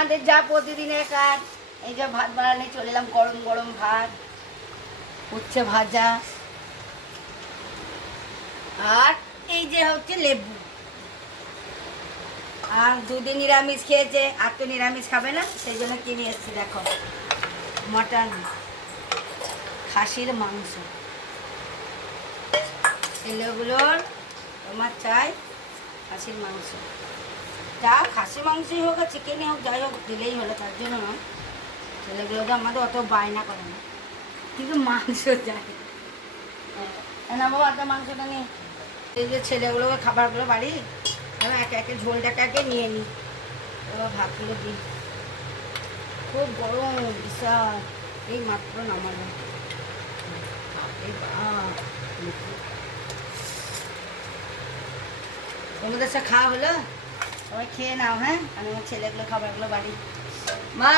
আমাদের যা প্রতিদিনের কাজ, এই যে ভাত বানালে চলে এলাম, গরম গরম ভাত, উচ্ছে ভাজা, আর এই যে হচ্ছে লেবু। আর দুদিন নিরামিষ খেয়েছে, আর তো নিরামিষ খাবে না, সেই জন্য কিনে এসেছি। দেখো, মটন, খাসির মাংস। ছেলেগুলোর তোমার চাই খাসির মাংস, যা খাসি মাংসই হোক আর চিকেনই হোক, যাই হোক দিলেই হলো, তার জন্য নয়। ছেলেগুলোকে আমাদের অত বায়না করে না, কিন্তু মাংস চাই। না বাবা, একটা মাংসটা নিয়ে এই যে ছেলেগুলোকে খাবারগুলো বাড়ি, আমি একে একে ঝোলটাকে একে নিয়ে নিই, এবার ভাতগুলো দিই। খুব গরম, বিশাল, এই মাত্র নামালো। তোমাদের সাথে খাওয়া হলো, সবাই খেয়ে নাও। হ্যাঁ, আমি আমার ছেলেগুলো খাবারগুলো বাড়ি। মা